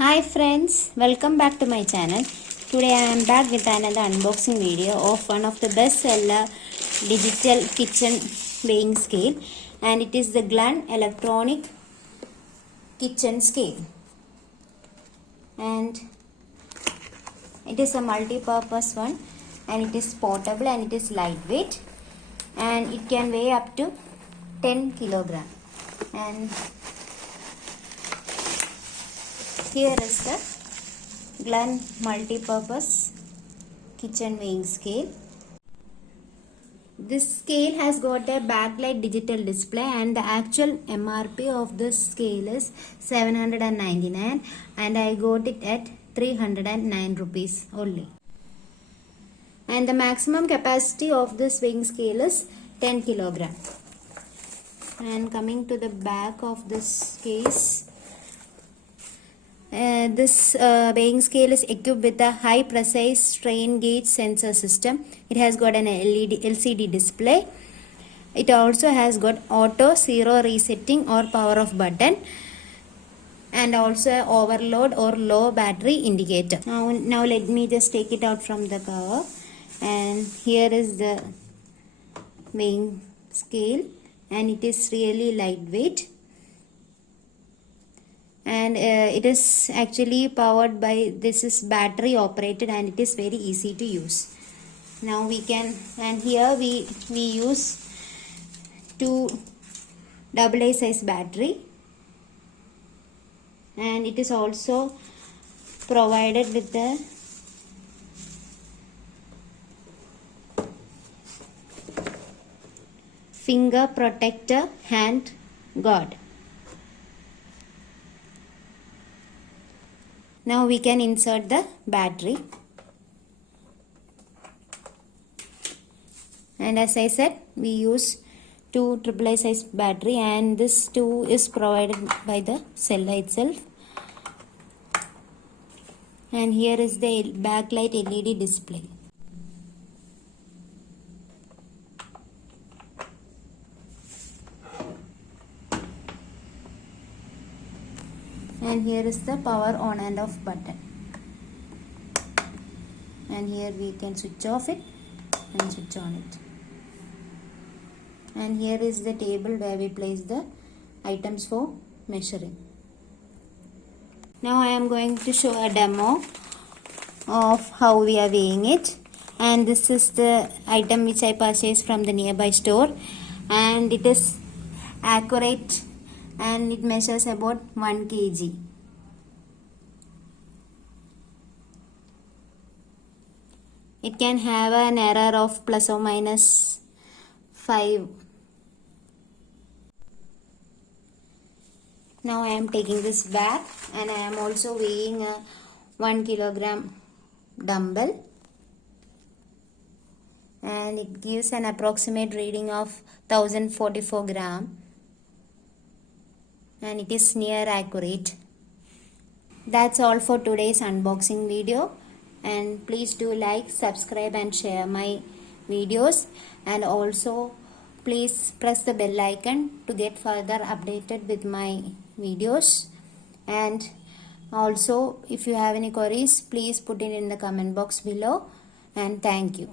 Hi friends, welcome back to my channel. Today I am back with another unboxing video of one of the best-seller digital kitchen weighing scale, and it is the Glun electronic kitchen scale, and it is a multi-purpose one, and it is portable and it is lightweight, and it can weigh up to 10 kilogram. And here is the Glun Multipurpose kitchen weighing scale. This scale has got a backlight digital display, and the actual MRP of this scale is 799, and I got it at 309 rupees only. And the maximum capacity of this weighing scale is 10 kilogram. And coming to the back of this case, this weighing scale is equipped with a high precise strain gauge sensor system. It has got an LCD display. It also has got auto zero resetting or power off button, and also a overload or low battery indicator. Now let me just take it out from the cover, and here is the weighing scale, and it is really lightweight. And it is actually powered by, this is battery operated, and it is very easy to use. Now we can, and here we use 2 AA size battery, and it is also provided with the finger protector hand guard. Now we can insert the battery, and as I said, we use 2 AAA size battery, and this 2 is provided by the seller itself. And here is the backlight LED display. And here is the power on and off button, and here we can switch off it and switch on it. And here is the table where we place the items for measuring. Now I am going to show a demo of how we are weighing it. And this is the item which I purchased from the nearby store, and it is accurate, and it measures about 1 kg. It can have an error of plus or minus 5. Now I am taking this back, and I am also weighing a 1 kilogram dumbbell, and it gives an approximate reading of 1044 gram. And it is near accurate. That's all for today's unboxing video, and please do like, subscribe and share my videos, and also please press the bell icon to get further updated with my videos. And also, if you have any queries, please put it in the comment box below, and thank you.